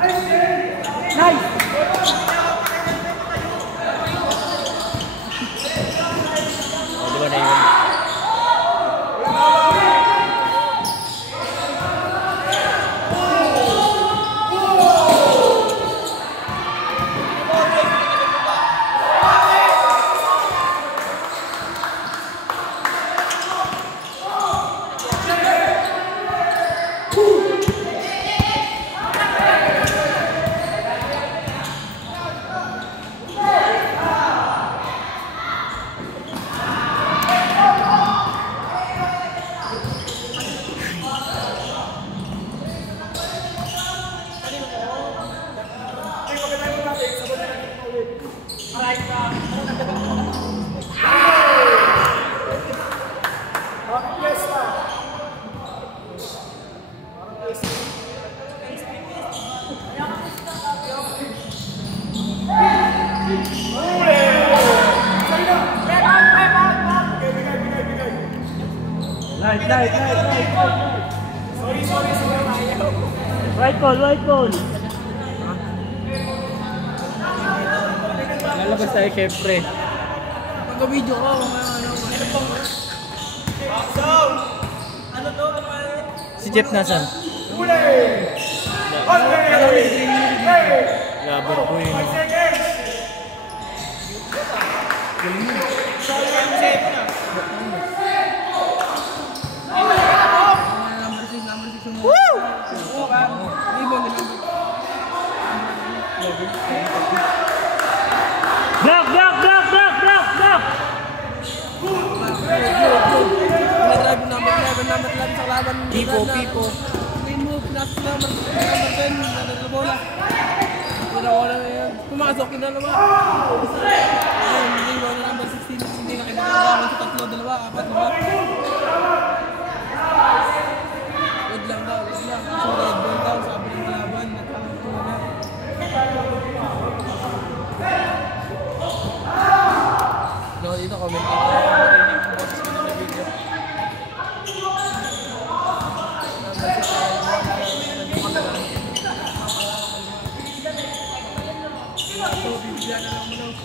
Nice! O, di ba na yun? Right. Sorry. Right call. Lalabas tayo syempre. Pagka-video ko, Si Jeff nasan? Labar ko yun. Block! Nag-drive number 11 sa laban. Pipo. Main move, nasa number 10, nadala bola. Wala yan. Pumasok, kinalawa. Hindi bola number 16, hindi nakibagagawan sa tatlo, dalawa, apat, diba? Wag lang daw. So red ball daw, sabi ng laban, nagkakaroon na. No, dito comment ako. Marinig yung boses ko na video. Bibigyan na lang mo daw.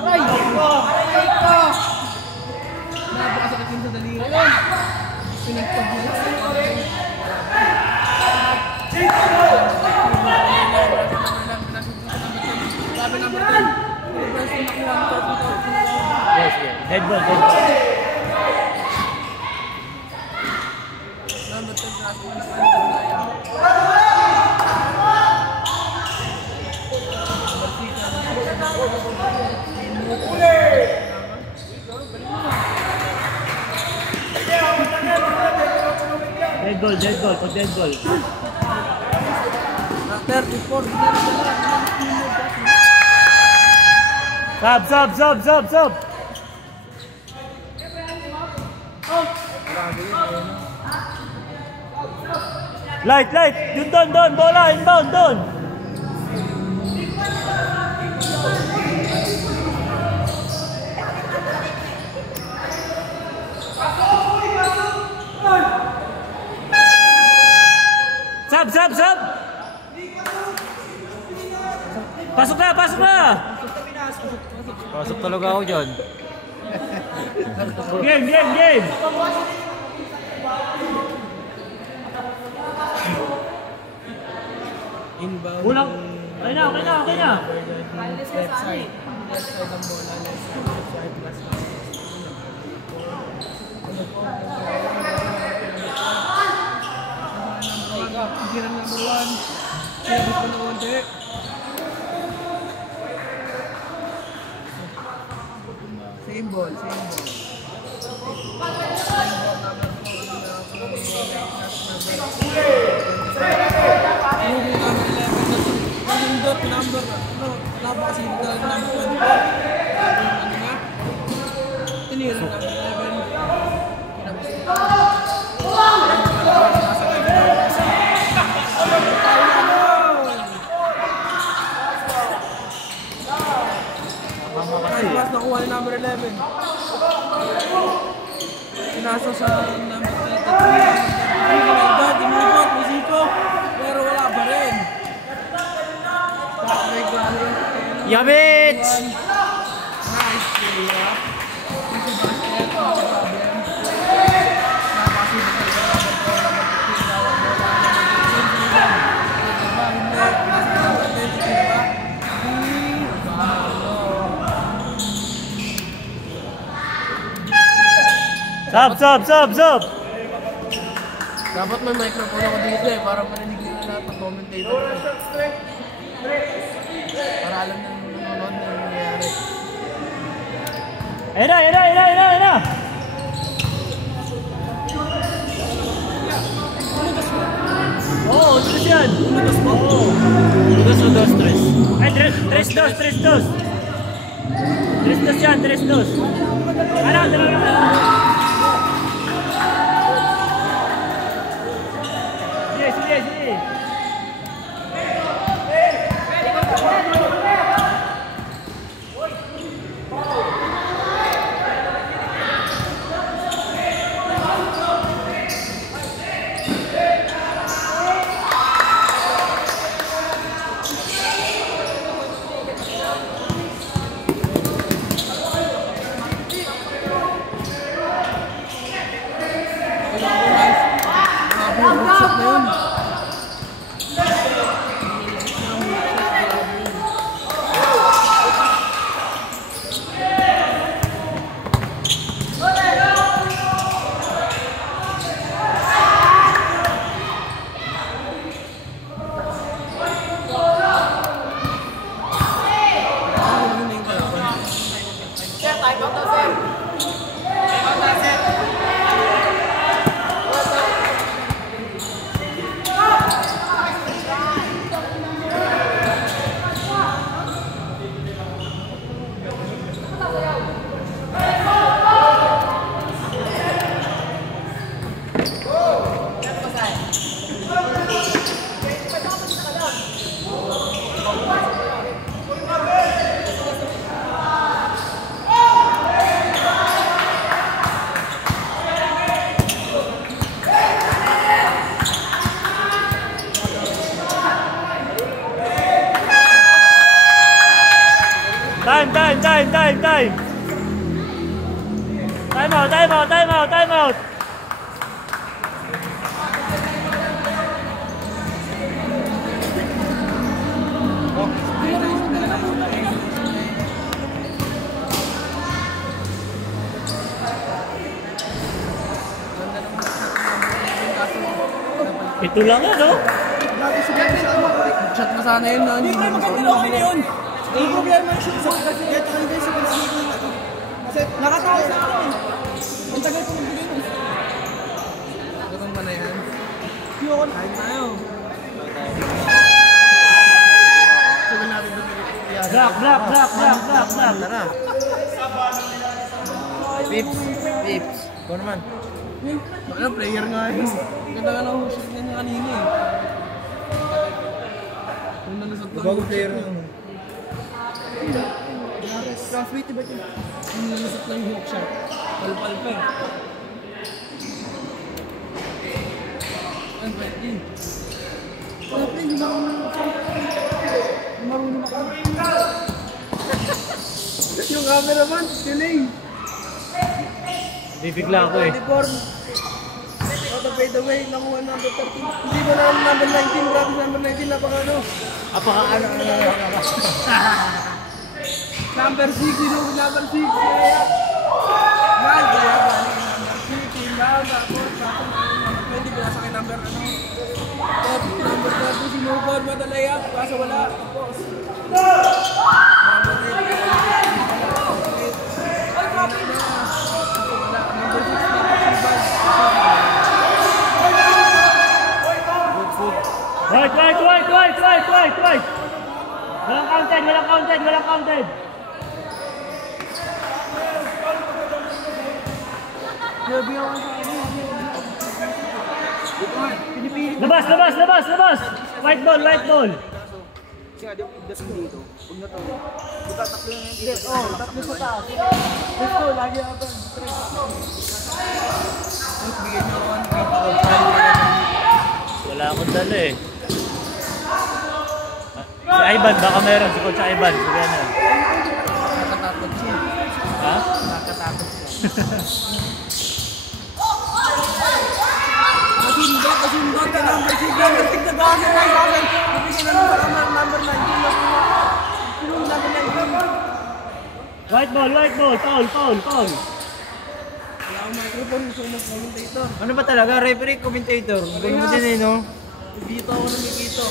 Aray! Napakasakit yun sa daliri. Pinagpag na lang. Sabi number 10. Yes. Headball. Number 10 na ako. Dead goal. 34. Sub. Light. Doon. Bola, inbound, doon. Sub. Pasok na. Pasok talaga ako dyan. Game. Inbound. Ulang. Okay na. Left side ang bola. Left side plus. Gira number 1. Kaya ko na konti. Same ball. Number wala ba kasi number 24. Tinira number 11. Pass nakuha ni number 11. Sinasa sa number 33. Inulgot, may siko. Yabits! Nice play, ha? Easy basket, no problem. Napasibig talaga number 4, number 15, bola. Diba? Hindi. Nasa number 20, diba? Sub! Dapat may microphone ako dito eh, para marinig nila lahat ng commentator. Para alam na nung nanonood na yung nangyayari. Ayun na! Oo, unos yan. Unos mo? Dos o dos, tres. Ay, tres dos yan, tres dos. Ano, dalawa. Sige. Shot na yun. Time! Time out! Ito lang yan, no? Shot mo sana yun, no? Hindi ko maganda, okay na yun. Yung problema yung shoot sa kasi kahit ako hindi sa pagsinig na ito. Kasi nakatawa sa akin eh. Ang tagal ko magbigay mo. Ganun ba na yan? Hindi ako na. Kahit tayo. Sabi natin doon. Black. Pips. Ikaw naman. Ano, player nga yun. Ganda nga lang shoot niya kanina eh. Yung nalusot lang. Bago player lang. Crossfit ba ito? Yung nalusot lang yung hook shot. Palpal pa eh. Ang pwede. Wala pa hindi marunong ako. Yung cameraman, kiling. Bibigla ako eh. Uniform. Out of fade away, nakuha number 13. Hindi mo na number 19, grabe number 19, napaka ano. Number 6, number 6. Kaya. Yan, kaya balik number 6. Number 4. Pwede ko nasa kay number ano. Number 4, sinugod, madalayap. Kaso wala. Tapos. Number 8. Wait! Walang counted! Labas! White ball! Kasi nga, di ako pagdating dito. Huwag na to. Diba, tatlo na yan dito. Oo, tatlo sa taas. Let's go, lagi ako to. Tapos bigyan niyo ako ng Wala akong dala eh. Si Ivan, baka meron. Si Coach Ivan. Sige na. Nakatakot siya. Ha? Nakatakot siya. Kasundot, kasundot ka number 6. Number 6 na daan na lang sa akin. Nabigyan na lang sa number 19. Sino number 19? White ball, foul, foul, foul. Wala akong microphone, gusto ko mag-commentator. Ano ba talaga? Referee, commentator. Gulo mo din eh, no? Dito ako nakikita.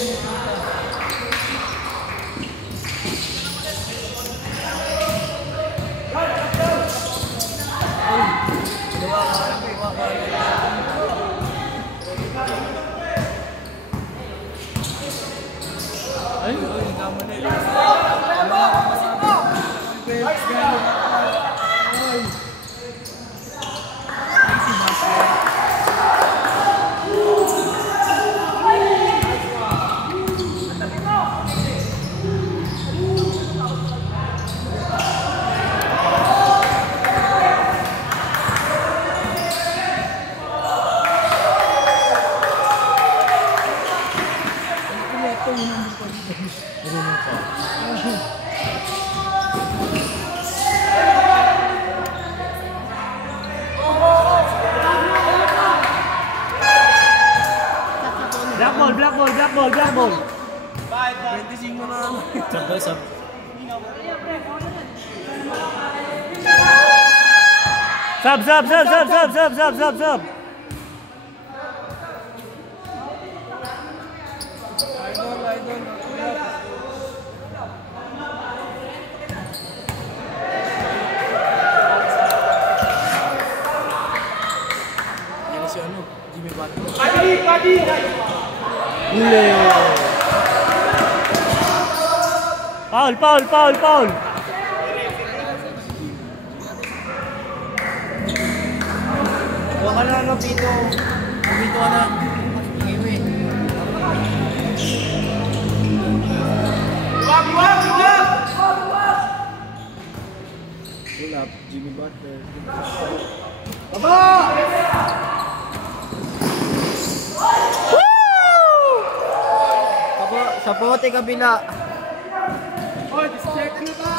Ay, black ball. 25 na lang. Sabay, sabay. Sub. Yan si ano, Jimmy Butler. Foul. Huwag ka na, no, Pito. Pito ka na. Iwi. Pull up, Jimmy Butler. Sa pote kabila. Oh, distract na ka!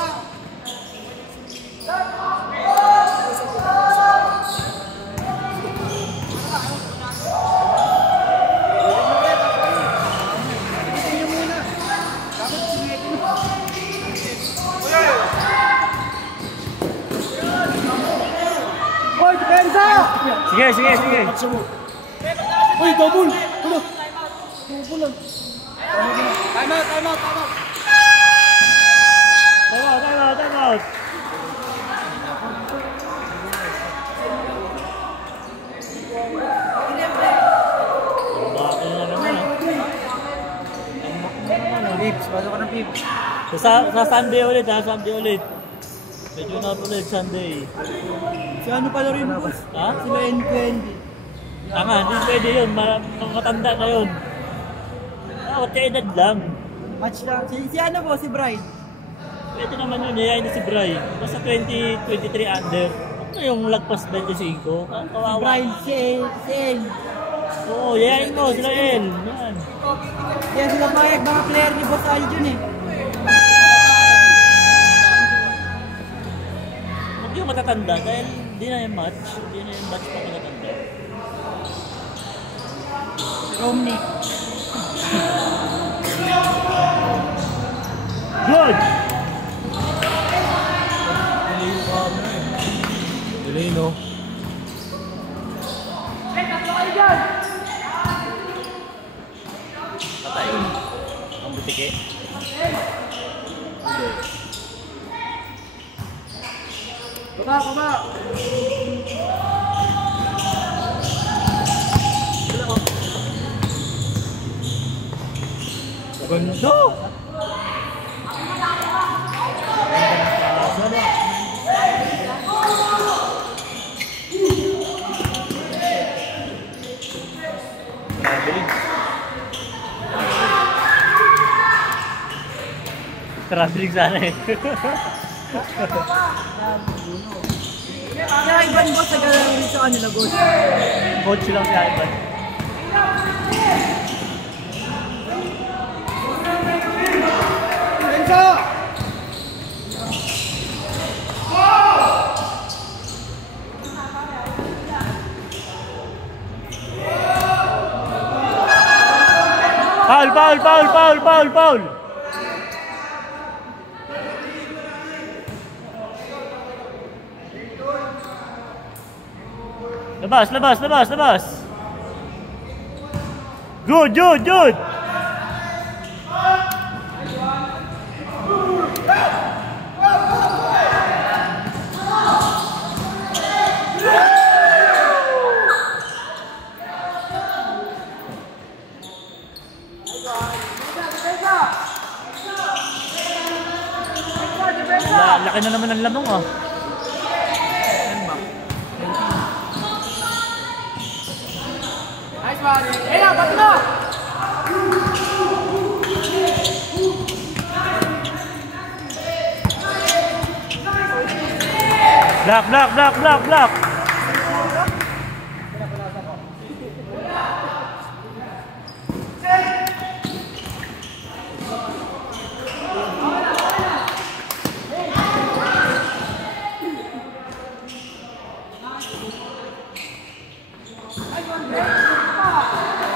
Hoy, depensa! Sige. Hoy, double! Ano? Double lang. Time out. Time out. Bakit na naman ah. Pips, pasok ka ng Pips. Sa Sunday ulit. Medyo na ulit Sunday. Si ano pala rin, boss? Ha? Sila N20. Hindi pwede yun. Matanda na yun. Edad lang. Match lang. Si ano po, si Bride? Pwede naman yun. Yayain na si Bray. Basta 23 under. Ano yung lagpas 25? Kawawa. Si Bride, si El. Oo, yayain mo. Sila El. Yan. Yan sila payag, mga player ni Boss Aljun eh. Huwag yung matatanda dahil di na yung match. Di na yung match pa matatanda. Si Romney. Good! Delay, no? Patay. Ang butike. Baba! Ganda! Traveling sana eh. Kaya Ivan boss, naglalaro rin sa kanila, boss. Coach lang si Ivan. Foul, foul, foul, foul, foul, foul. Labas, labas, labas, labas. Good, good, good. Laki na naman ang lamang oh. Nice one! Ella, bato na! Block, block, block, block, block.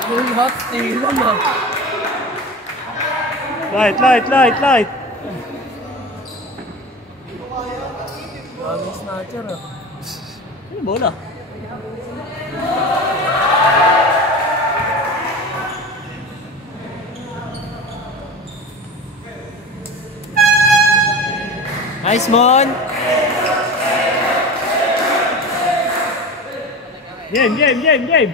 Yung hot steam mo. Light, light, light, light. Daming snatcher ah. Ano bola? Nice, Mon! Game, game, game, game.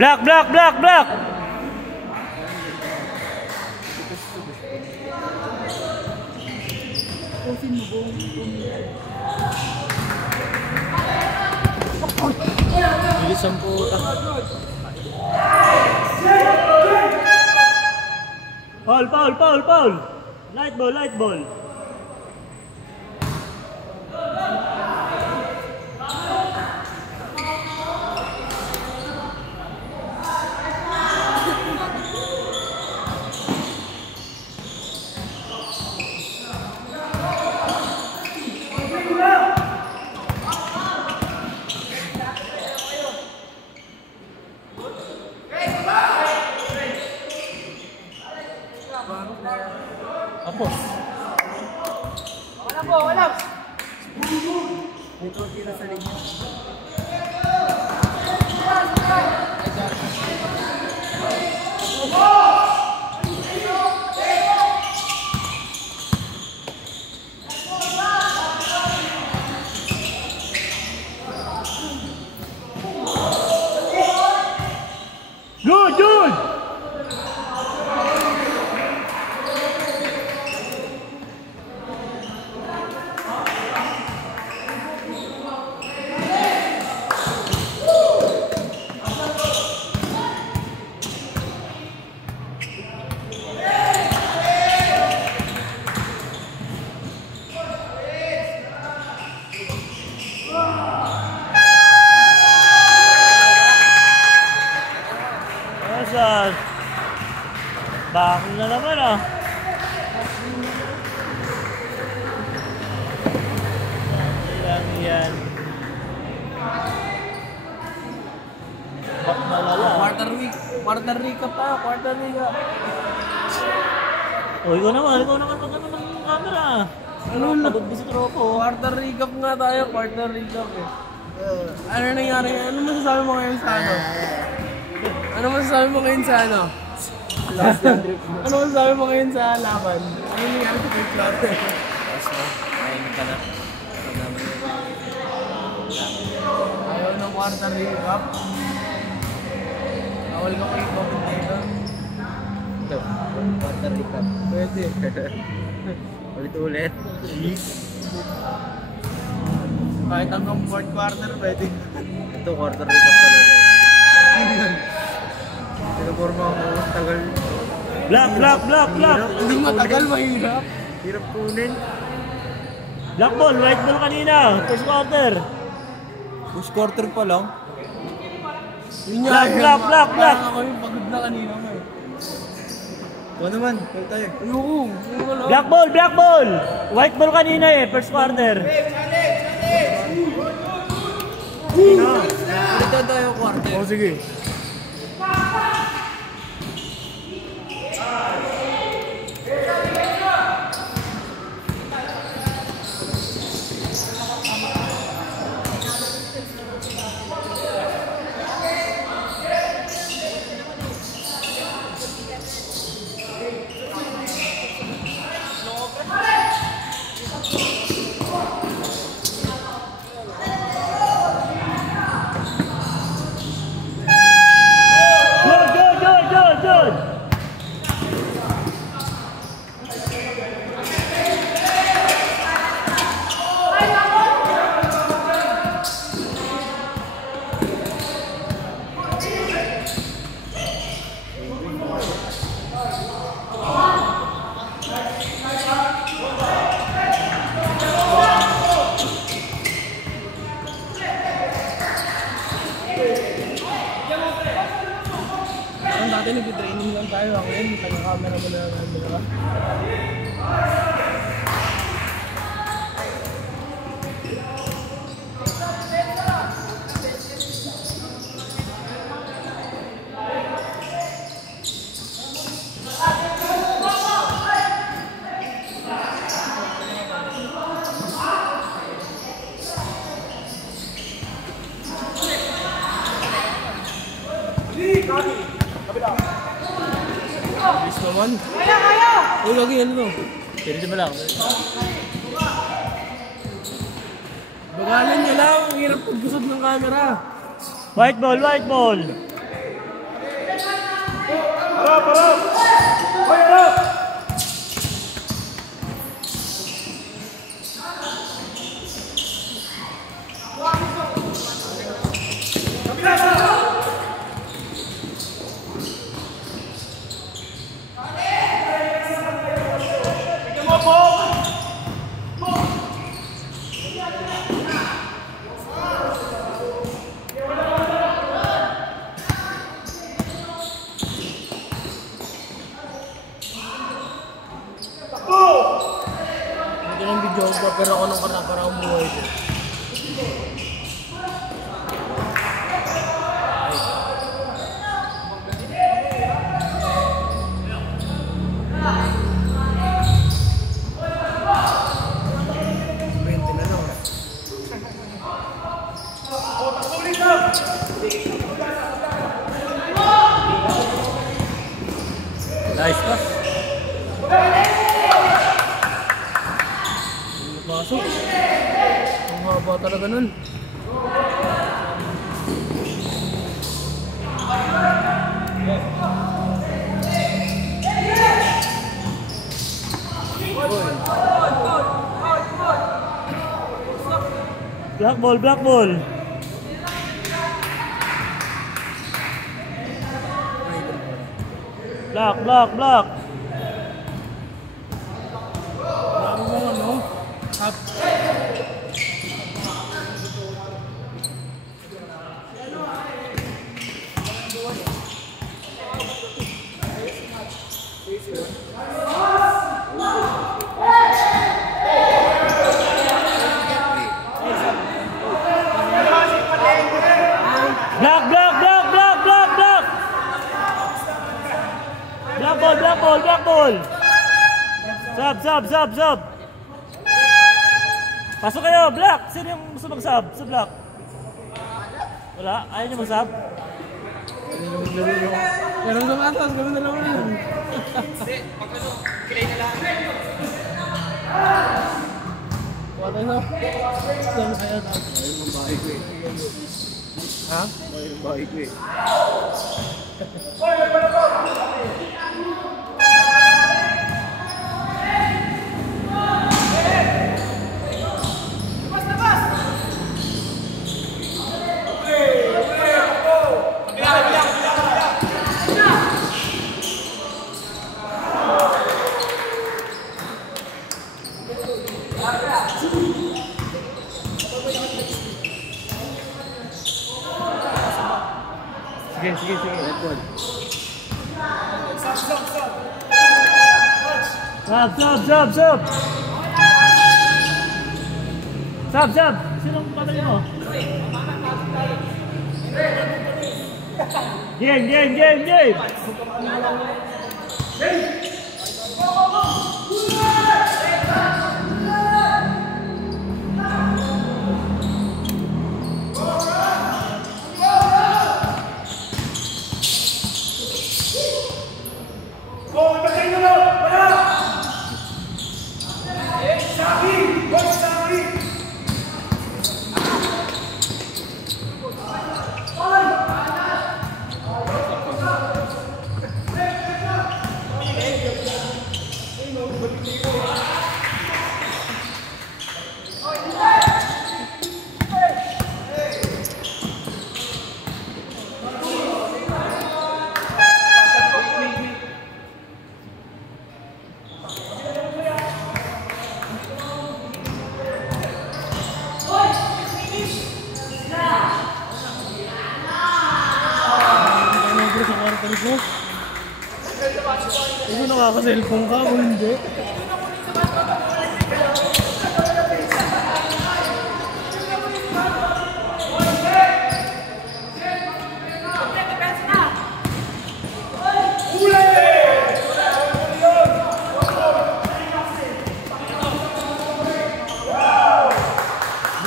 Block, block, block, block. Bilis ang puta. Foul, foul, foul, foul. Light ball, light ball. Apos. Wala po, wala! Dito tira sa linya. Good, good. Saan? Bakit na naman ah. Lang yan. Bak malala. Quarter week ka pa, quarter week ka. O ikaw naman pag ano ng camera. Ano na? Pagod ba si Tropo? Quarter recap nga tayo, quarter recap eh. Ano nangyari? Ano masasabi mo ngayon sa ano? Ano masasabi mo ngayon sa ano? Ano masasabi mo ngayon sa laban? Ano nangyari sa Quick Flutter? Ayun ka na. Ayaw ng quarter recap. Awal ka kayo pa dito. Ito, quarter recap. Pwede. Ulit-ulit. Kahit hanggang fourth quarter, pwede. Ito, quarter recap talaga. Pinaporma ako, tagal. Block! Hindi matagal, mahirap. Hirap kunin. Black ball, white ball kanina. First quarter. First quarter pa lang. Yun nga, Block. Parang ako yung pagod na kanina mo eh. Ito naman, call tayo. Ayoko. Black ball. White ball kanina eh, first quarter. Ito tayo quarter. Oh, sige. Good. Dati nag-training lang tayo. Ako yun, taga-camera mo na naman, di ba? Bilis naman. Uy, lagi ano to? Pwede ba lang? Bagalan niya lang. Ang hirap paggusod ng camera. White ball. Ito ng video ko, pero ako nung para umuwi ko. Nice pass. Pasok. Ang haba talaga nun. Black ball. Block. Grabe mo ano? Up. Black ball. Sub. Pasok kayo, Black! Sino yung gusto mag-sub sa Black? Wala? Ayaw niyo mag-sub? Ganun sa matas, ganun na lang yun. Hindi, pag ano, kilay na lang. Kuha tayo sa... Saan kaya natin? Ayun ang bahay ko eh. Ha? Ayun ang bahay ko eh. Sige. Red ball. Sub! Sinong patayin mo? Game! Ito nakaka-cellphone ka o hindi?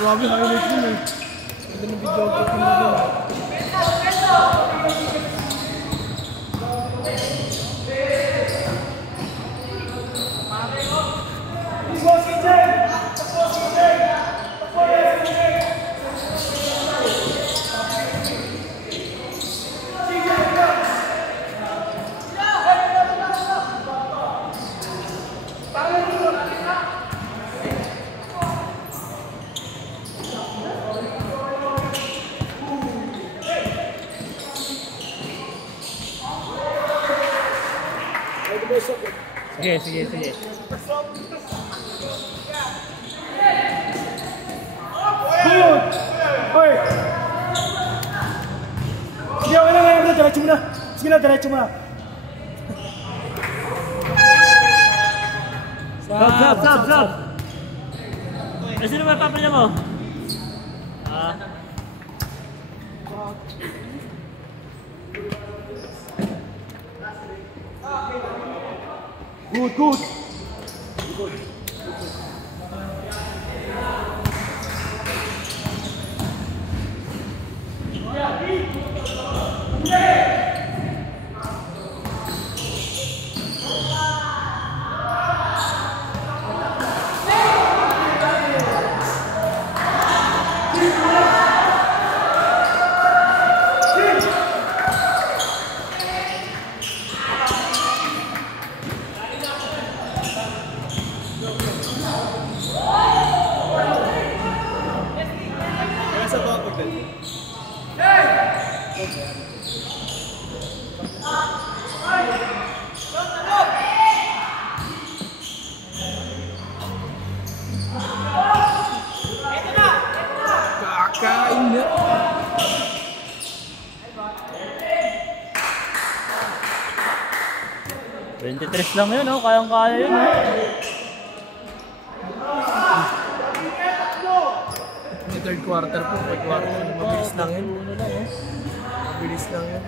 Grabe, highlight yun eh. Ganda ng video ko kung doon. Sige. Good! Hoy! Sige, okay lang ngayon. Diretso mo na. Sige na, diretso mo na. Sub! Sino ba papalya mo? Good. Kakain na. $23 lang yun, oh. Kayang-kaya yun, oh. May third quarter po, fourth quarter. Mabilis lang yun. Mabilis lang yun.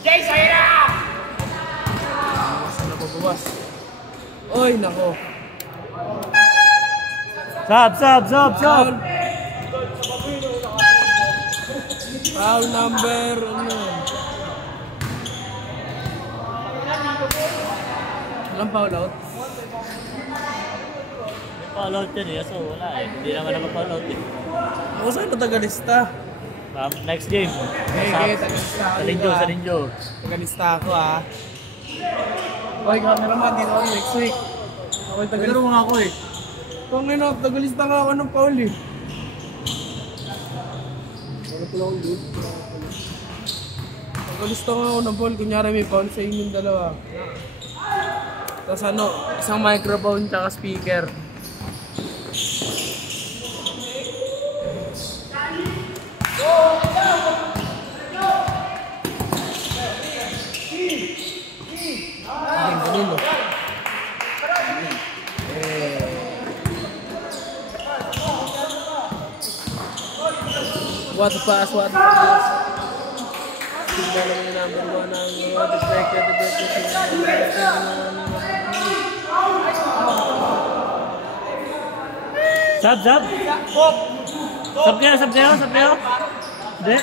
Jay, sa'yo na! lumabas. Oy, nako. Sab! Foul number, ano? Walang foul out? May foul out yan eh, so wala eh. Hindi naman naka-foul out eh. Ako saan natagalista? Next game. Okay, tagalista ako. Sa Linjo. Tagalista ako ah. Oy, cameraman, dito ako next week. Ako tagalista nga ako eh. Kung ano, tagalista nga ako ng foul eh. Tagalista nga ako ng foul, kunyari may foul sa inyong dalawa. Tapos ano, isang microphone tsaka speaker. Ganun, what the pass. Tignan naman yung number 1 ng deflected. Sab! Sab kayo? Hindi.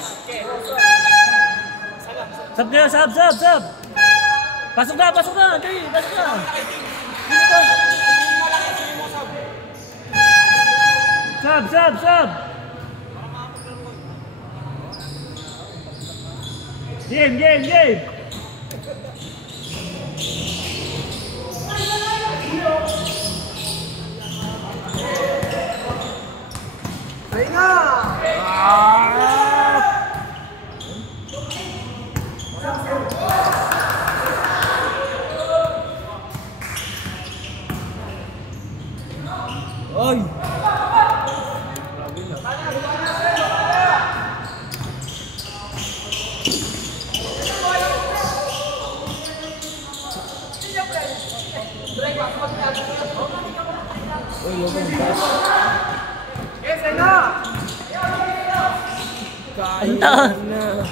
Sab kayo, sab! Pasok na! Dali, pasok na! Sab! Game! Oy!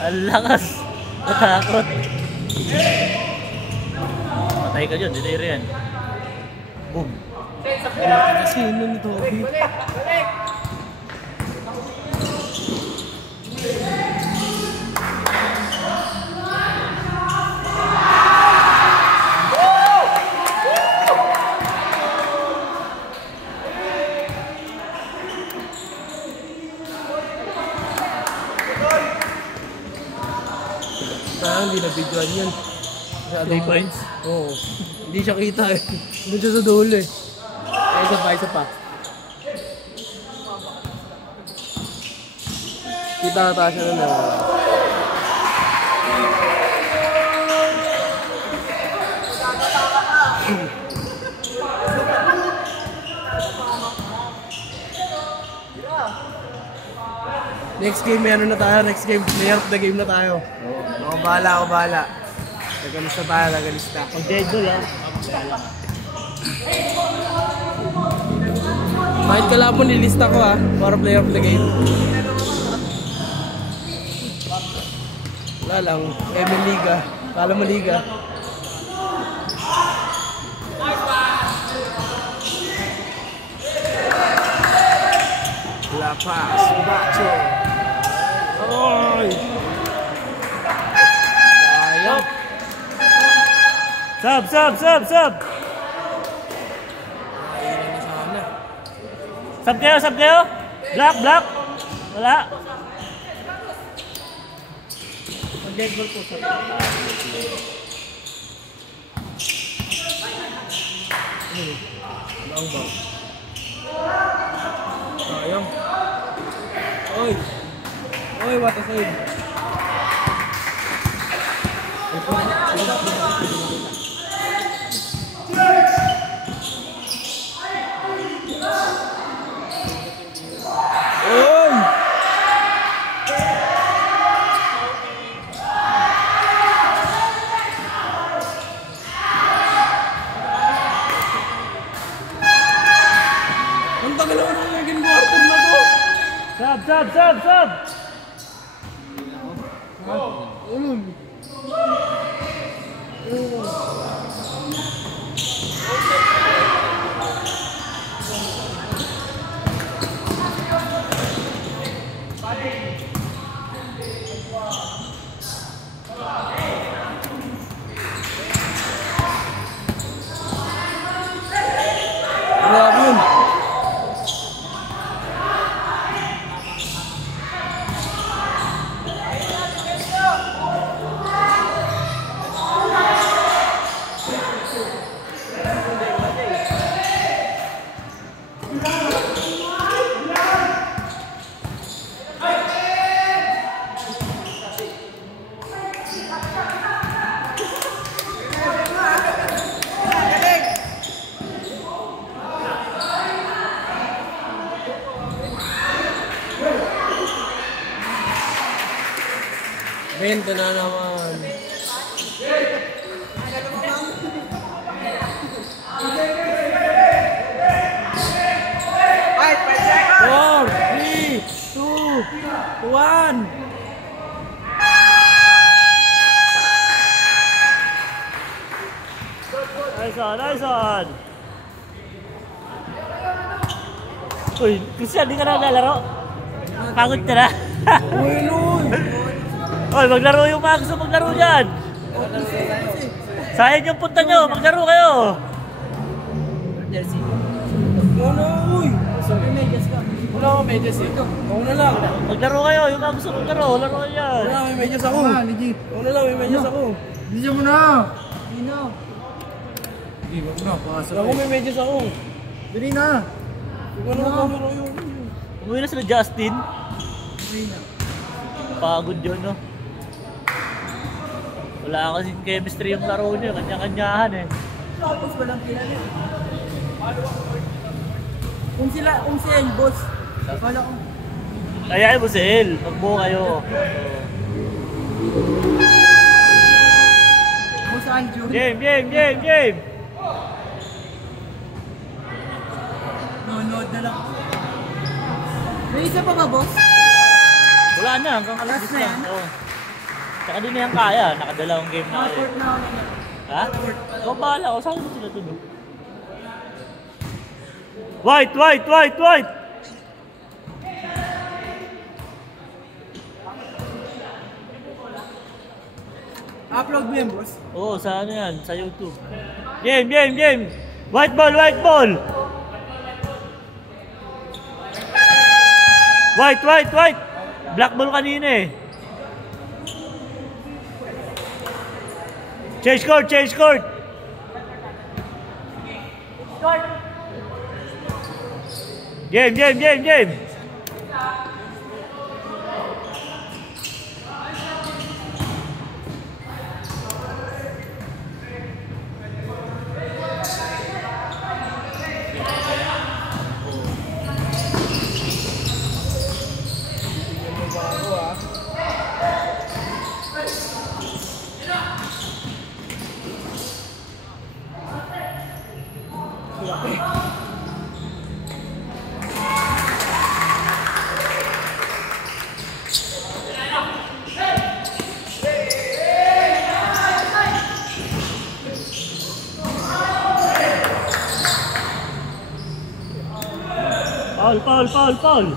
Ang lakas! Natakot! Patay ka dyan, dinero yan. Boom! Sino nito? Hindi na videoan yan. 3 points? Oo. Hindi siya kita eh. Hindi siya sa dulo eh. Isa pa. Kita ata siya na Next game, ano na tayo? Next game, player of the game na tayo. Ako bahala. Tagalista. Pag dead ball yan. Kahit ka lang mo nilista ko para player of the game. Wala lang, Evan Liga. Kala mo Liga. La Paz, Bacho. Oy! Sab! Sab kayo? Black? Wala? Pag-dead ball po, sab. Sayang. Oy, what a save. Ang tagal ako nang naging quarter na to. Sab! Ito na naman. Four, three, two, one. Nice on, nice on. Uy, Christian, di ka na naglalaro? Pagod ka na? Uy, nun. Uy, maglaro yung mga gusto maglaro dyan. Sayang yung punta nyo, maglaro kayo. Ano, uy. Wala akong medyas eh. Ako na lang. Maglaro kayo, yung mga gusto maglaro, laro kayo dyan. Wala, may medyas ako. Ako na lang, may medyas ako. Bisa mo na! Hindi, wag na. Ako may medyas ako. Dali na! Huwag na kamera yung... Umuwi na sila Justin. Pagod yun, no? Wala kasing chemistry yung laro niya, kanya-kanyahan eh. Tapos walang kilala. Kung si El Boss. Kala ko. Kaya mo si El, magbuo kayo. Boss Andrew. Game! Nonood na lang. May isa pa ba, boss? Wala na, hanggang alas Last na yan? Oo. Tsaka din na yan kaya, nakadalawang game na kayo. Nakaport na ako. Ha? Ikaw bahala ko, saan mo sila tulog? White! Upload mo yan, boss? Oo, sa ano yan, sa YouTube. Game! White ball! White! Black ball kanina eh. Change court! Game! Foul!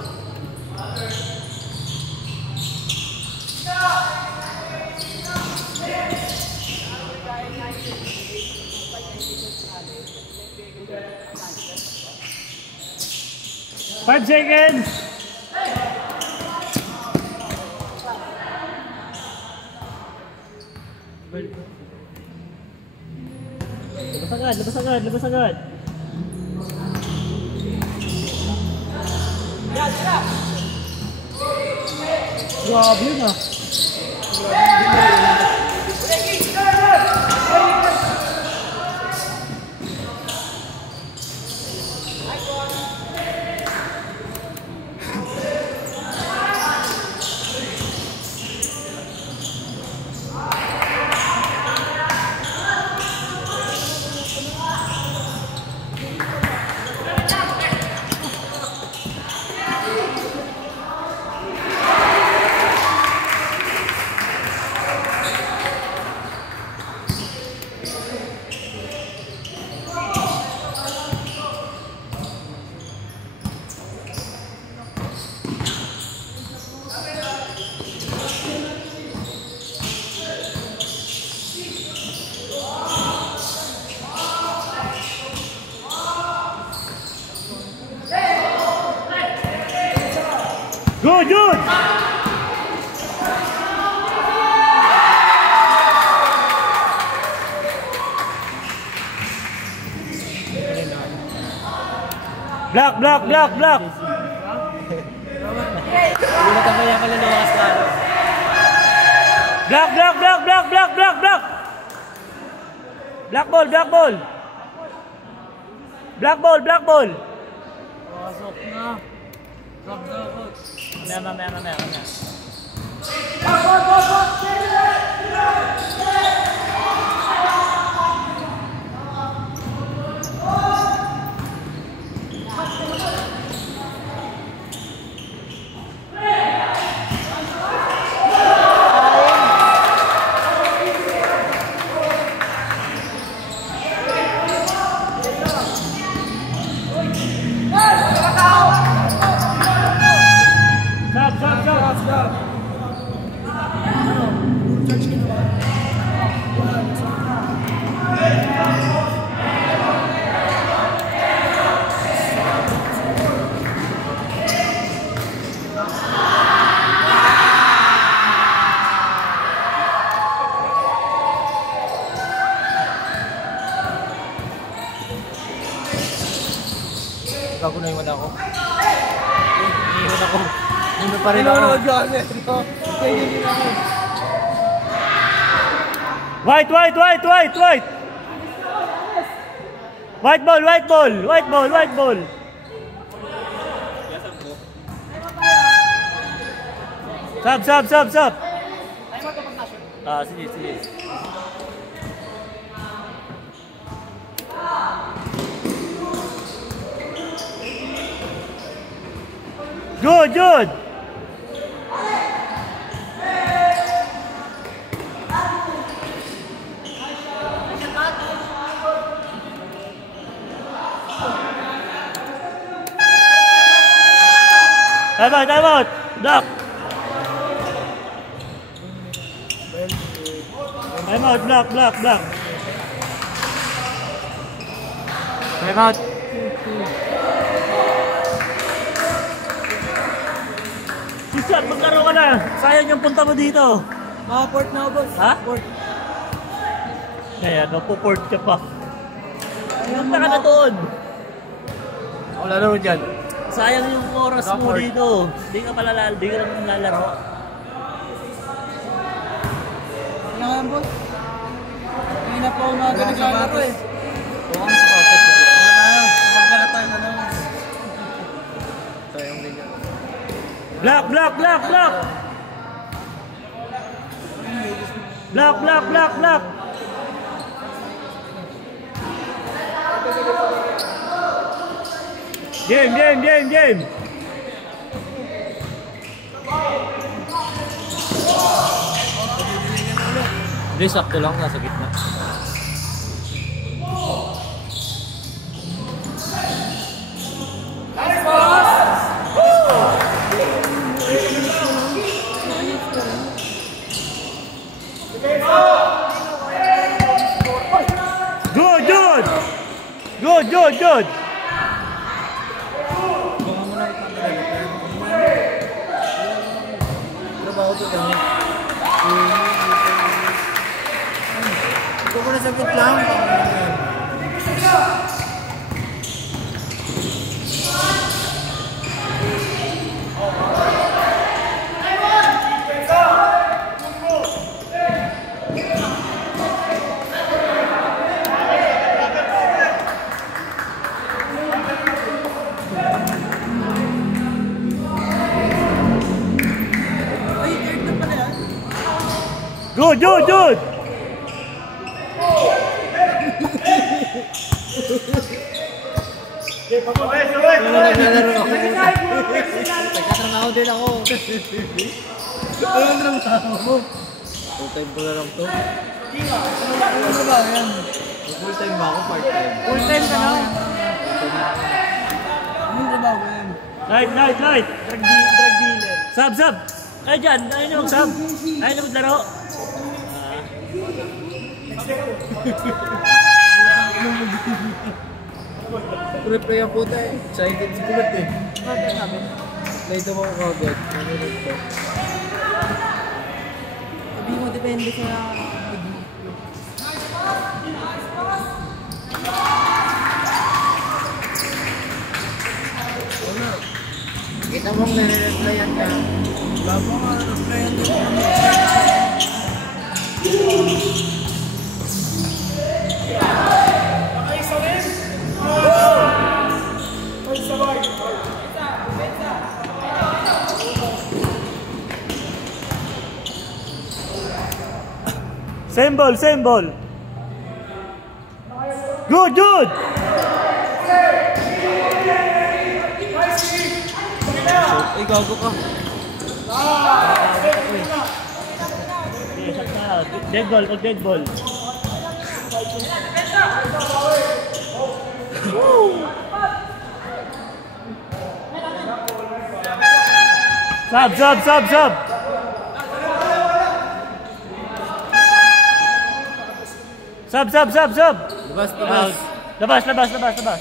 5 seconds! Labas agad! Grabe yun ah. Good! Block! Hindi na tamaya ka lang nawakas na ano. Block! Black ball! Pasok na. Mamaya. Gago na iwan ako. Iwan ako. Hindi pa rin ako. Nanonood ka kasi. Kaya hindi ako. White, white, white, white, white! White ball, white ball, white ball, white ball. Sub, sub, sub, sub. Ah, sige, sige. Good, good. Time out, time out. Duck. Time out, block, block, block. Time out. Si Shot, magkaroon ka na. Sayang yung punta mo dito. Makaport na ako, boss. Ha? Port. Kaya, napuport ka pa. Punta ka na doon. Wala naman dyan. Sayang yung oras mo dito. Di ka pala di ka lang lalaro. Ano nga yan, boss? Hindi na po ako naglalaro eh. Oo, ang sapatos. Magkala tayo na naman. Sayang din yan. Block, block, block, block. Block, block, block, block. Game, game, game, game. Hindi, sakto lang. Nasa gitna. Good, good. Good, good, good. Trabaho to kami. Ito ko na saglit lang. Good, good, good. Naglalaro ako. Nagkatrabaho din ako. Ano ang tao mo? Full time ko na lang to. Ano ba yan? Full time ba ako? Part time. Full time ka na. Anong trabaho yan? Right, right, right. Drug dealer. Sub, sub. Ay, dyan. Ayun yung sub. Ayun yung maglaro. Pre-play ang puta eh. Excited si Kulot eh. Play to mga kagad. Nanunod to. Sabi mo, depende sa... Kita mong nare-replyan ka. Labo nga, replyan din. Same ball, same ball. Good, good. Ay, gago ka. Dead ball, pag dead ball. Sub, sub, sub, sub. Sub, sub, sub, sub. Labas, labas. Labas, labas, labas, labas.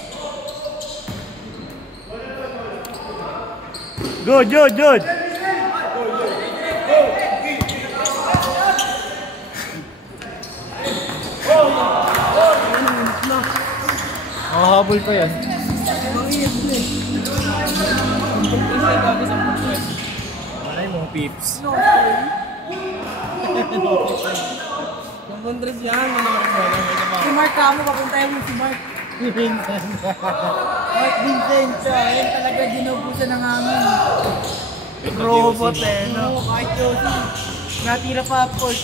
Good, good, good. Makahabol pa yan. Ang bago sa puntos. Ano yung mga pips? Yung puntos yan, ano naman Si Mark Camo, papuntayan mo si Mark. Mark Vincenzo, yan talaga ginubusan ng hangin. Robot eh, no? Oo, kahit Josie. Natira pa court.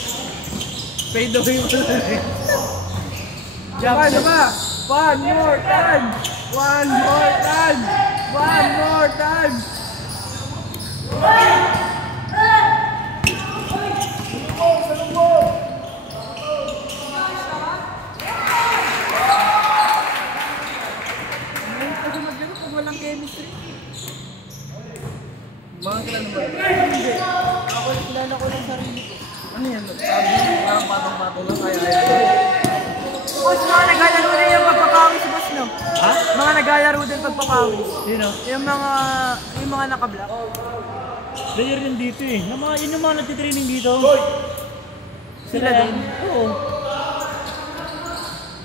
Fade away mo na rin. Diba? One more time! One more time! One more time! Kasi maglaro pag walang chemistry. Mga kilala mo. Hindi. Ako kilala ko lang sarili ko. Ano yan? Sabi, parang patong-patong lang kaya. Boss, mga naglalaro din yung pagpapawis, boss, no? Ha? Mga naglalaro din pagpapawis. Sino? Yung mga naka-block. Player din dito eh. Yun yung mga nagtitraining dito. Sila din? Oo.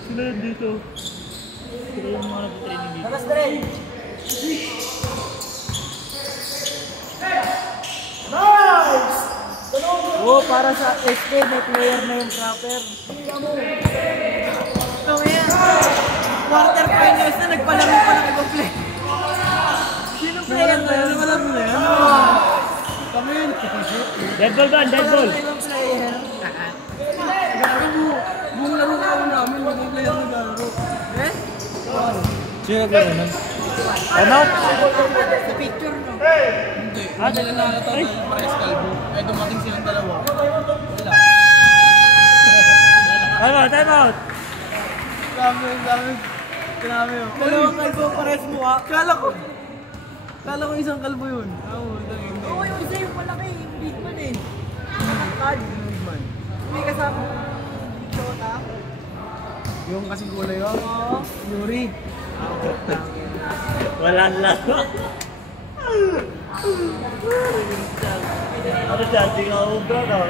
Sila din dito. Sila yung mga nagtitraining dito. Labas na rin. Nice! Oo, para sa SK, may player na yung proper. Ito ngayon, quarter finals na nagpalaro pa ng ibang player. Sino player na yun? Alam mo na yan? Kami yun. Dead ball ba? Dead ball. Ibang player. Buong laro na ako namin, maging player na laro. Eh? Sino naglaro nun? Time out? Sa picture, no? Hindi, hindi nila nakakata na yung pares kalbo. Eh, dumating silang dalawa. Wala. Time out! Dami. Kinami yun. Dalawang kalbo pares mo, ha? Kala ko isang kalbo yun. Oo, yung isa yung malaki, yung big man eh. Matangkad. May kasama ko. Jota. Yung kasing kulay yun. Oo. Yuri. Walang laro. Ano dyan? Di ka ubra no?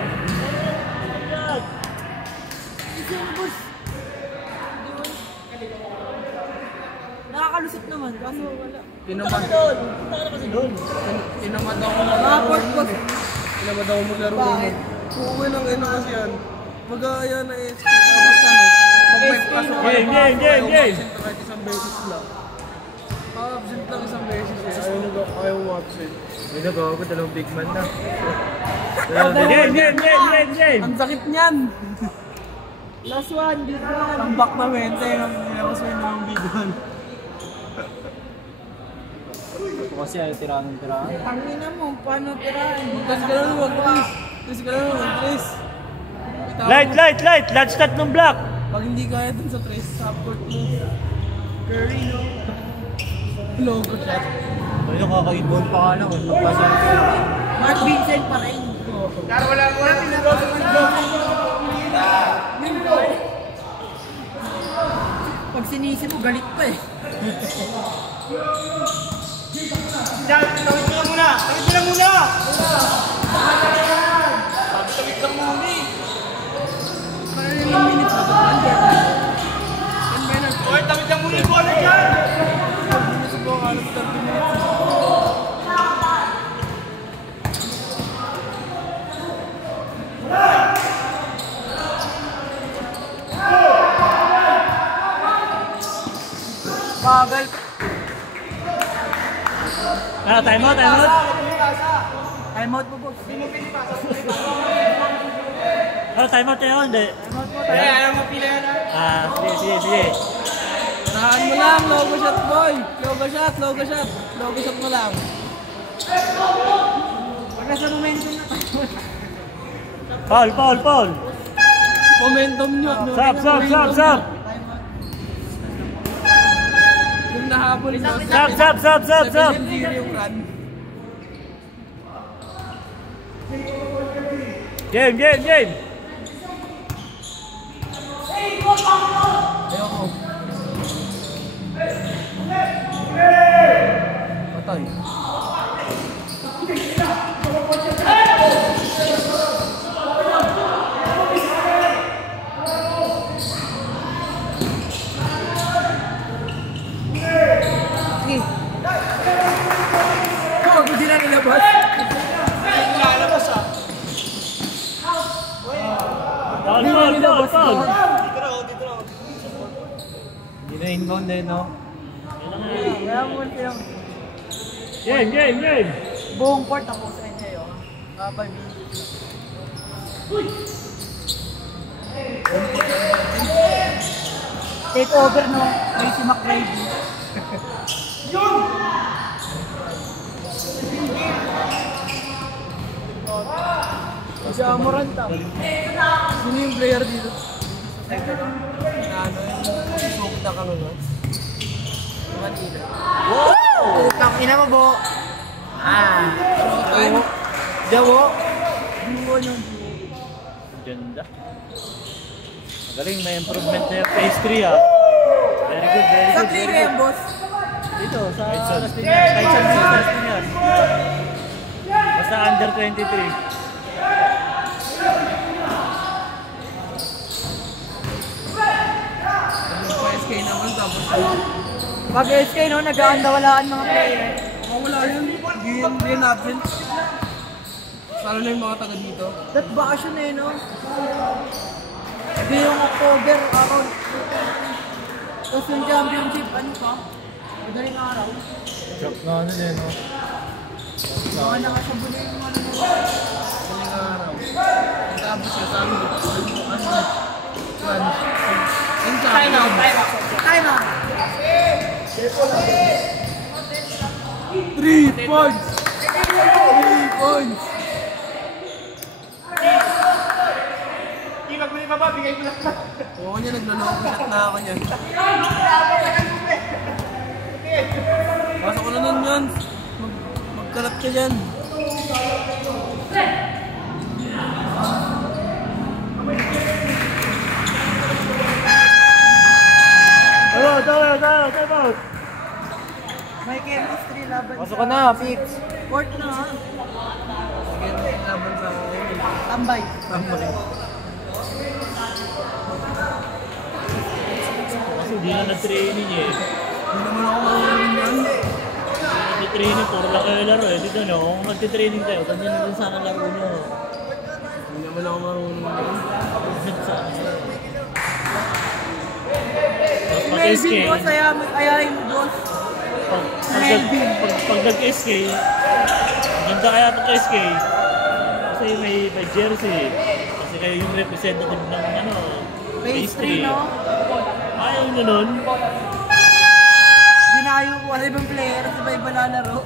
Isa yung boss. Nakakalusot naman, kaso wala. Tinamad. Punta ka na kasi doon. Tinamad ako Nakaport boss. Tinamad ako maglaro. Bakit? Uuwi ng ina kasi yan. Mag-aaya na eh. Tapos ano? Pag may pasok kayo, Game. absent ka kahit isang beses lang. Absent lang isang beses eh. Ayaw mo absent. May nagawa ko, dalawang big man na. Game! Ang sakit niyan! Last one, big one. Ang back na mente. Tapos may mga big one. Ito kasi ayaw tirahan. Tangina mo, paano tirahan? Kasi ka lang mag-Chris. Chris. Light! Let's start ng block! Pag hindi kaya dun sa Chris, support mo. Curry, no? Logo shot. Ayun, kakaibon pa ka lang. Mark Vincent pa rin. Pag sinisi mo, galit pa eh. Parang ilang minutes na ito. 10 minutes. Oy, tamid lang muna yung bola dyan! Sinusubukan ko 30 minutes. Bagal. Time out! Time out mo, boss. Time out yun, hindi. Ayaw mo pila yan. Sige. Tahan mo lang, logo shot boy. Logo shot mo lang. Pag nasa momentum na tayo. Foul! Momentum nyo. Stop! Kung nahabol na. Stop! 7-0 yung run. Game! Ayoko. Patay. Sige. inbound eh, no? Kaya mo silang Game! buong court ako sa inyo yun. 5 minutes. Take over no, Tracy McGrady. Si Amoranta. Sino yung player dito? Ano yung smoke na kano no? Manila. Wow! Utang ina mo, Bo. Time. Jawo. Buo ng Ganda. Magaling, may improvement na yung phase 3 ah. Very good, very Sa good. play Very kayo, good. boss. Dito, sa Las Piñas. Kahit sa Las Piñas. Basta under 23. Yung SK naman tapos Pag SK, no, nag-aandawalaan mga player. wala yun. Hindi yun absent. Lalo na yung mga taga dito. That bakasyon eh, no? Hindi yung October, araw. Tapos yung championship, ano pa? Madaling araw. Chop na ano yun, no? Mga nakasabuli yung ano. Madaling araw. Tapos yung sabi ko, Time out! 3 points! 3 points! Oo niya, nagloloko shot na ako niyan. Pasok ko na nun yun. Magkalat ka dyan. Time out! May chemistry laban Pasok ka na, fix. Court na ha. Sige, laban sa akin. Tambay. Tambay. Kasi di na nag-training eh. Hindi naman ako marunong yan. Nag-training, puro lang kayo laro eh. Dito no, kung nag-training tayo, ganyan na din sana laro nyo. Hindi naman ako marunong yan. Tapos pag SK, Melvin, boss, ayayin mo, boss. pag nag-SK, ganda kaya itong SK. Kasi may jersey. Kasi kayo yung representative ng ano, Pastry, no? Ayaw nyo nun. Dinayo ko, ano ibang player, sabay iba lalaro.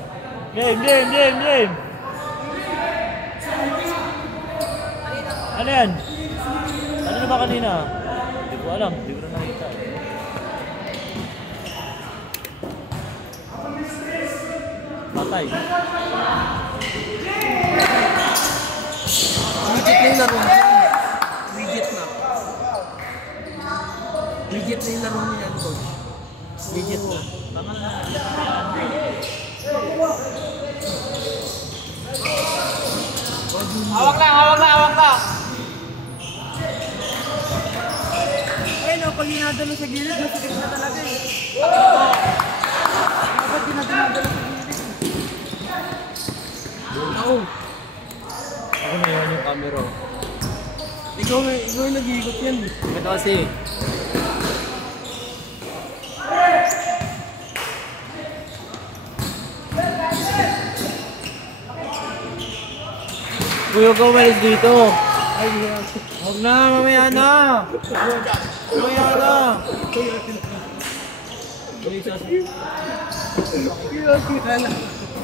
Game! Ano yan? Ano na ba kanina? Hindi ko alam, hindi ko na nakita. Patay. Legit na yung laro niya. Legit na. Legit na yung laro niya, coach. Legit na. Hawak lang! Ay, no, pag dinadalo sa gilid, masakit na talaga eh. Dapat dinadalo sa gilid. Ako. Ako na yun yung camera. Ikaw yung nag-iikot yan. Ito kasi. Kuya Gomez dito. Huwag na, mamaya na. Mamaya na.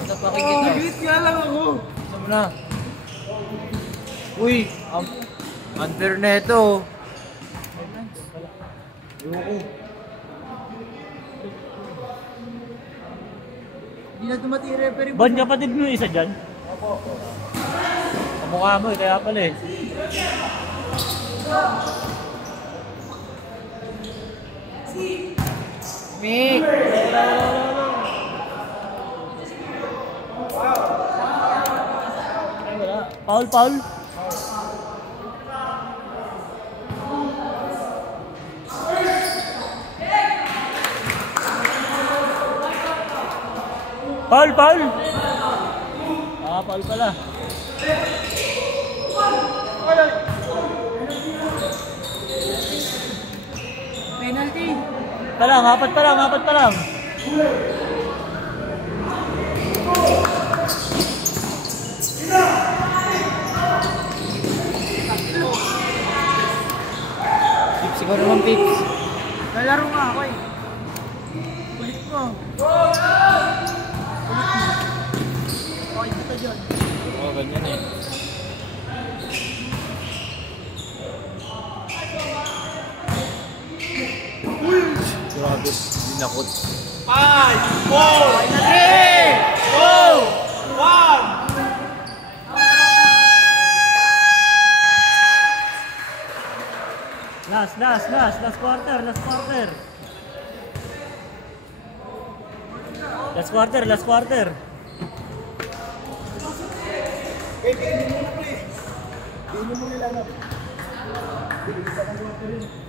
Napakikita. Nag-iikot nga lang ako. Sama na. Uy, unfair na ito. Ayoko. Hindi na tumati referee. Ban kapatid mo yung isa dyan? Kamukha mo eh, kaya pala eh. Mick! Paul. Paul! Paul pala. Penalty. pa lang, apat pa lang, apat pa lang. Pips, siguro naman Pips. Nalaro nga ako eh. Kulit mo. Okay kita dyan. Oo, ganyan eh. Grabe, dinakot. 5, 4, 3, 2, 1. Last quarter. Last quarter.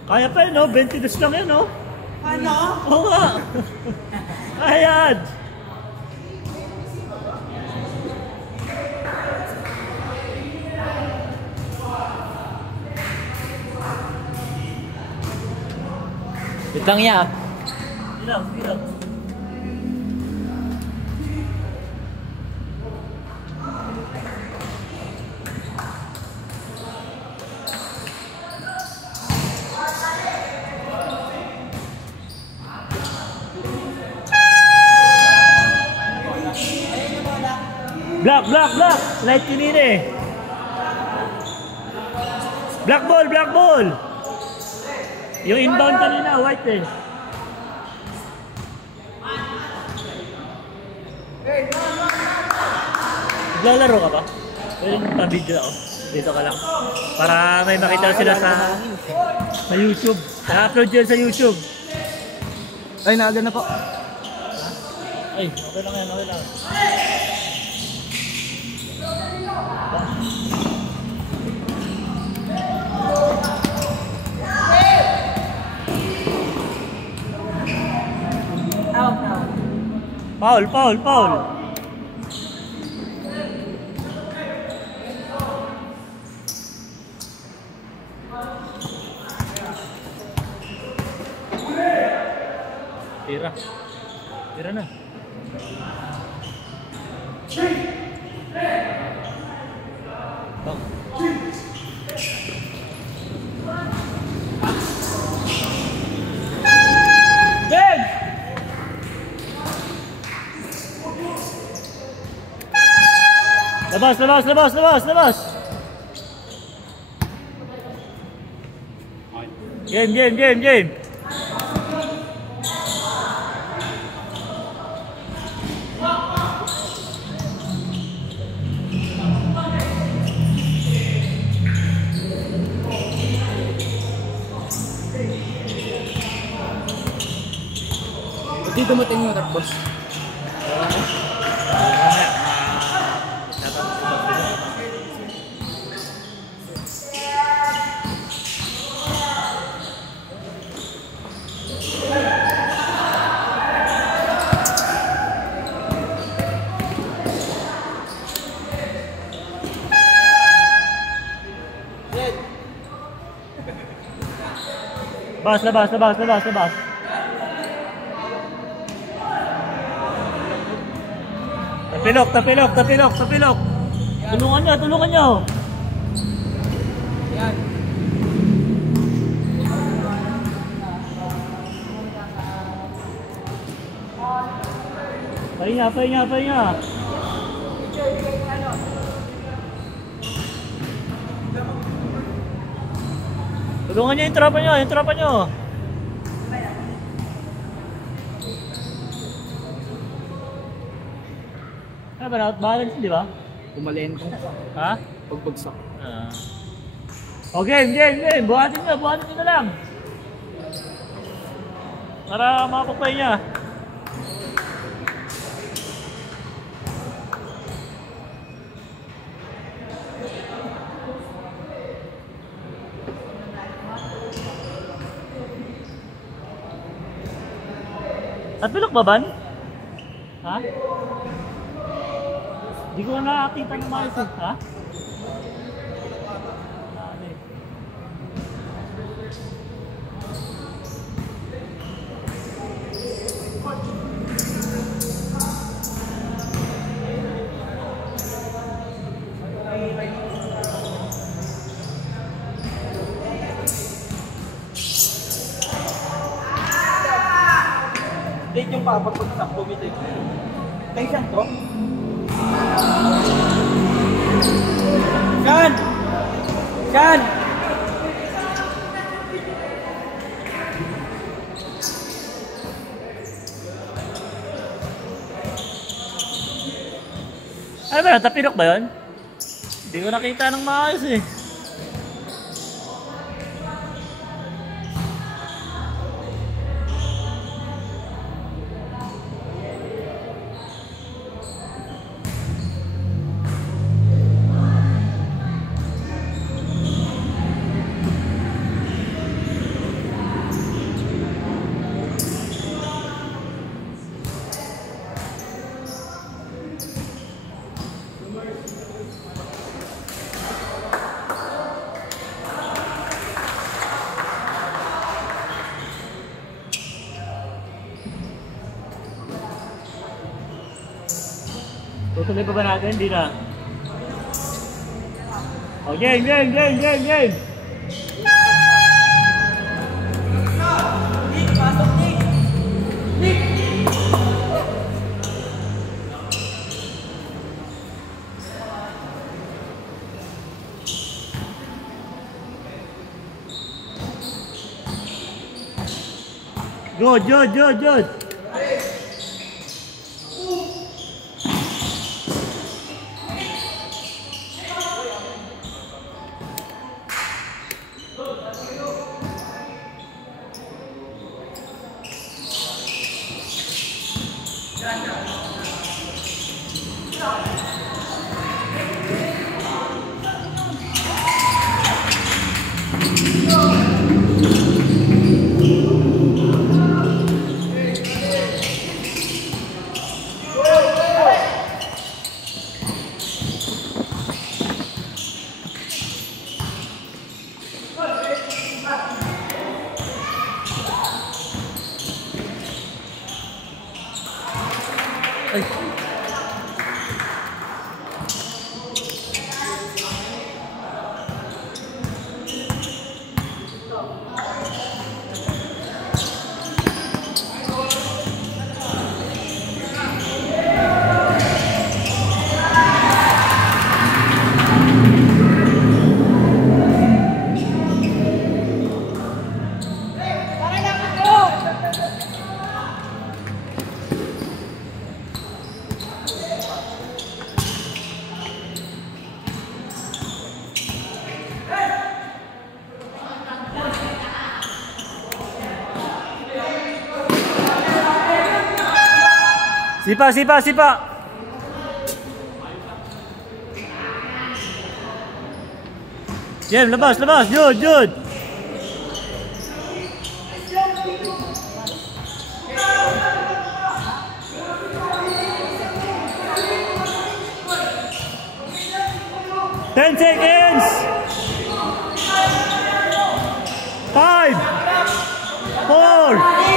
Kaya pa yun, no? 22 lang yun, no? Ano? Oo nga. Ayan. Itang niya. Bilang. Black! Light kinini. Black ball! Yung inbound kanina, white eh. Naglalaro ka ba? Pwede pa-video ako. Dito ka lang. Para may makita sila sa YouTube. Na-upload yun sa YouTube. Ay, naaga na po. Ay, okay lang yan, okay lang. Foul. Tira na. Bang. Ben! Labas! Game! Hindi dumating yung boss. Labas. Tapilok. Tulungan nyo. Yan. Pahinga. Tulungan nyo yung tropa nyo. Balance, di ba? Kumalento. Ha? Pagbagsak. Game. Buhatin nyo na lang. Para makapagpay niya. At bilok ba, Ban? Ha? Hindi ko nakakita ng maayos eh. Ha? Late yung papa pag sakto bito. Kaya saan to? Saan? Saan? Ay ba, tapirok ba yun? Hindi ko nakita ng maayos eh. Tutuloy pa ba natin? Hindi na. Oh, game, game, game, game, game! Nick, pasok Nick! Nick! Good, good, good, good! Ay. Sipa, sipa, sipa! Jem, labas, labas! Jud, Jud! Ten seconds! 5, 4,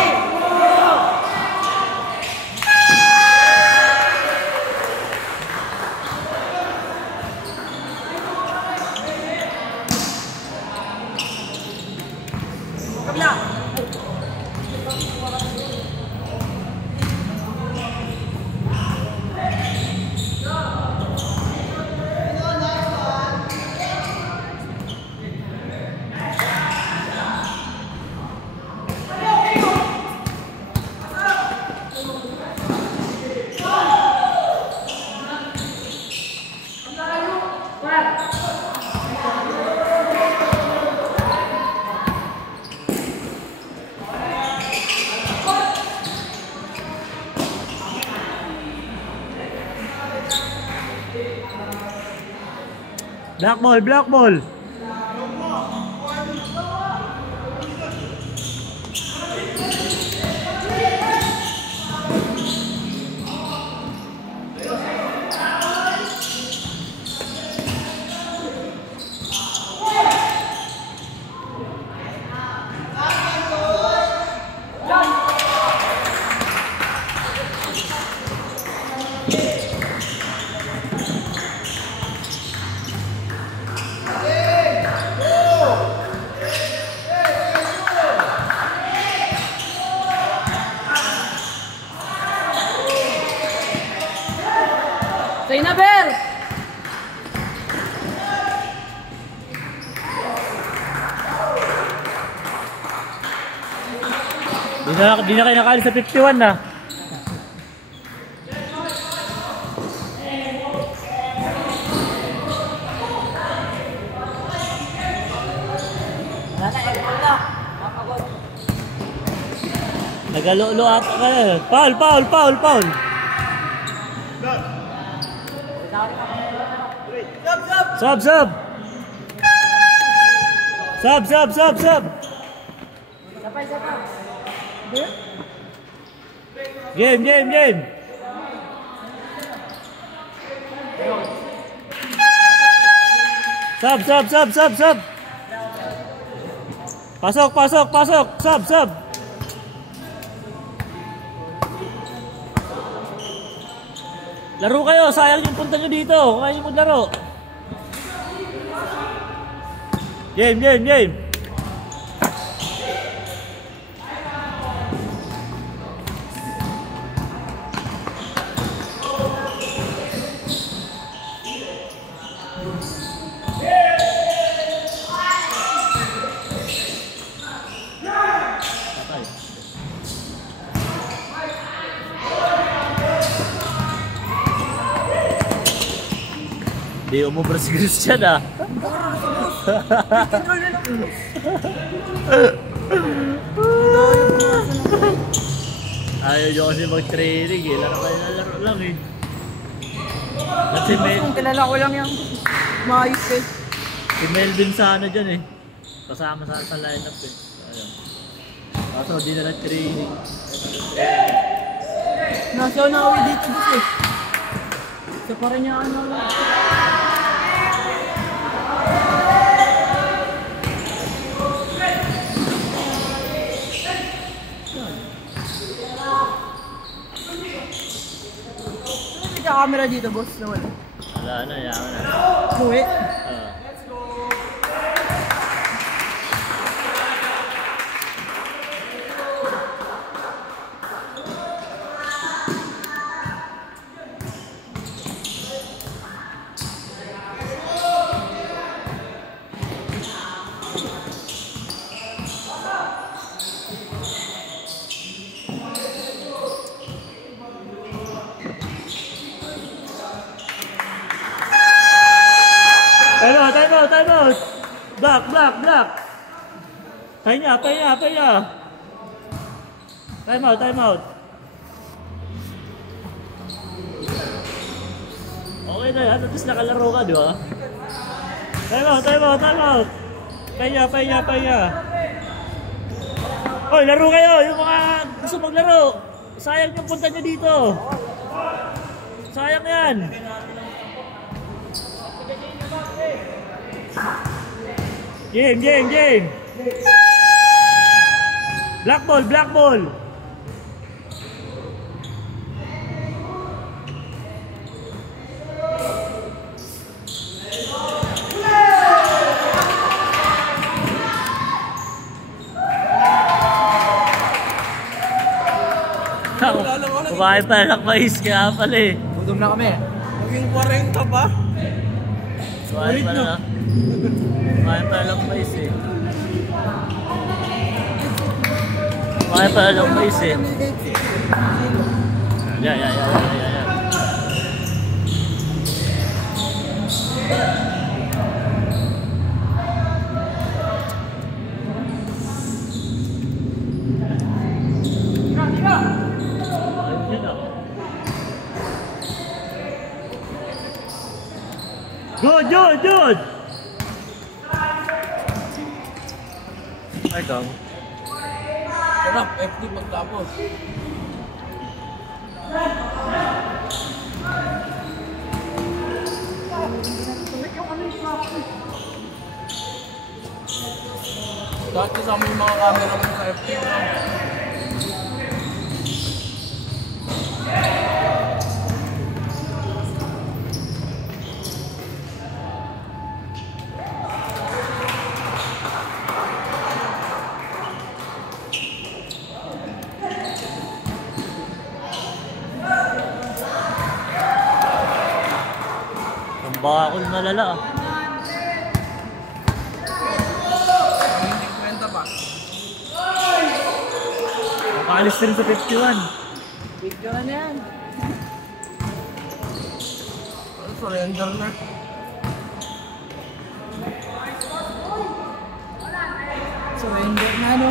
black ball, black ball. na, Ber! Di na kayo nakaalis sa 51 na. Nagalo-lo ata ka. Foul, foul, foul, foul. Sub, sub. Sub, sub, sub, sub. Game, game, game. Sub, sub, sub, sub, sub. Pasok, pasok, pasok. Sub, sub. Laro kayo, sayang yung punta nyo dito. Kaya nyo maglaro. Game, game, game. Di umubra si Christian ah. Ayaw nyo kasi mag-training eh. Laro kayo na laro lang eh. Kasi Kilala ko lang yung maayos eh. si Melvin sana dyan eh. Kasama sa lineup eh. Ayun. Kaso di na nag-training. Nasa na ako dito eh. Isa pa rin niya ano. Camera dito, boss, na wala. Wala na, yaman na. Uwi. Time out, time out! Block, block, block! Pahinga, pahinga, pahinga! Time out, time out! Okay na yan, at least nakalaro ka, di ba? Time out, time out, time out! Pahinga, pahinga, pahinga! Hoy, laro kayo! Yung mga gusto maglaro! Sayang yung punta nyo dito! Sayang yan! Game, game, game! Black ball, black ball! Kumain pa ng mais kaya pala eh. Gutom na kami. Maging 40 pa. Kumain pa na. Kumain pa ng mais eh. Kumain pa ng mais eh. Yeah. Good, good, good! Ay, kamo. Sarap, FD pagtapos. Dahil kasama yung mga camera mo sa FD. Bakul malala ah. Hindi kwenta pa. Makaalis rin sa 51. Video na yan. Surrender na. Surrender na, no?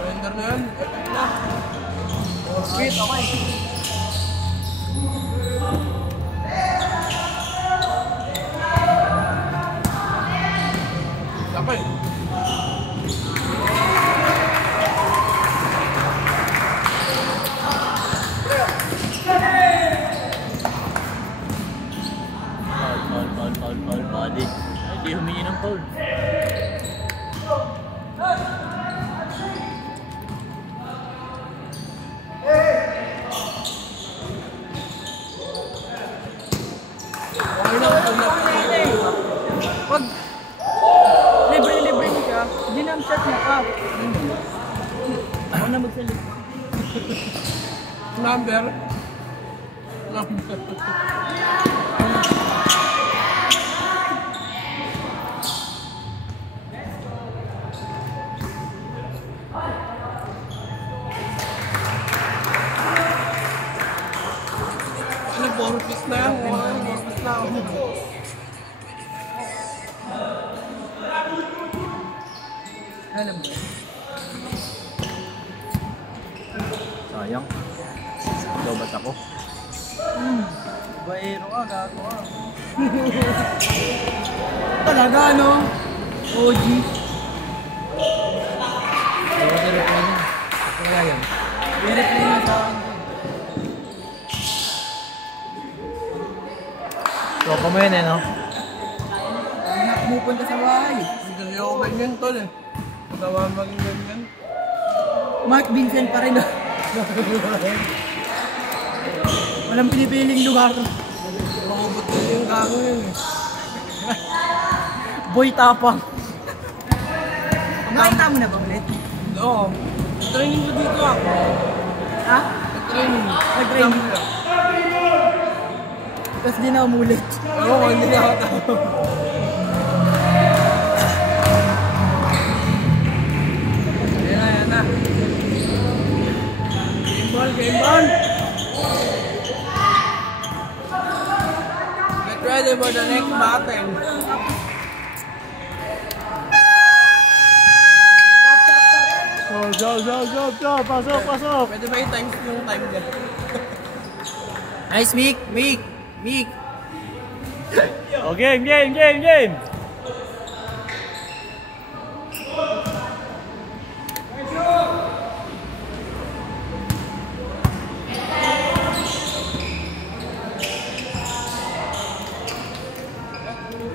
Surrender na yan. Epic na. Wait, okay. Kapay. Foul, body. Ay, di humingi ng foul. Okay na, okay na. Pag libre mo siya, ginam shot na ka. Ako na magsalita. Number. Ano, 4 piece na yan? 4 piece na ako. Alam mo. Sayang. Ikaw ba't ako? Baero ka, gago ka. Talaga, no? OG. Kaya yan. I-replay na sa akin. Tropa mo yun eh, no? Pumupunta sa bahay. Hindi ako ganyan, tol eh. Gawa maging ganyan. Mark Vincent pa rin. Walang pinipiling lugar. Makabot na yung kako yun eh. Boy tapang. Nakita mo na ba ulit? Oo. Training ko dito ah. Ha? Training. Nag-training. Tapos di na umulit. Oo, hindi na ako tao. Ayan na. Game ball, game ball. Get ready for the next battle. Go, pasok. Pwede ba i-times yung time niya? Nice, Mick. Oh, game.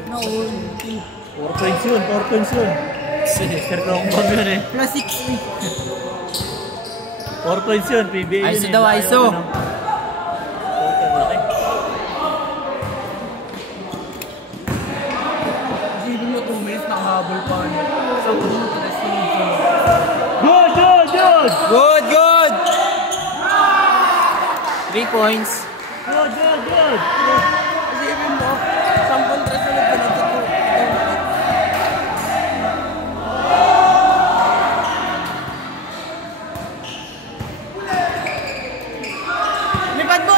No. 4 points yun. Sir Longbang yun eh. Plus 6. 4 points yun, PBA yun ISO eh. daw, ISO. Laki. Isipin mo 2 minutes nakahabol pa niya. Sa puno ka na sunod. Good. 3 points. Good. Isipin mo, 10 tres ulit ka na sa 2.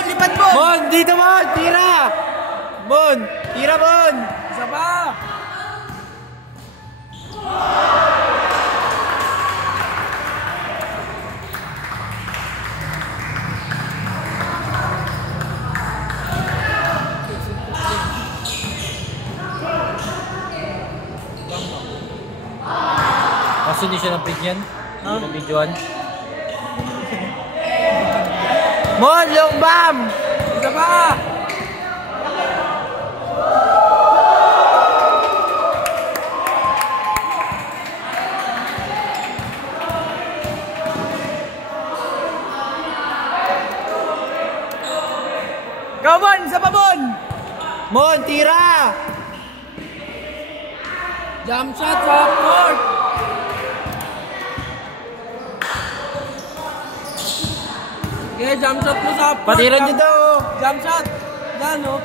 Lipat mo! Mon, dito Mon! Tira! Mon! Tira Mon! Isa pa! Kaso hindi siya napigyan. Hindi na videoan. Mon, long bomb! Isa pa! Go Mon! Isa pa Mon! Mon, tira! Jump shot sa court! Okay, jump shot mo sa court. Patiran nyo daw! Jump shot! Yan o.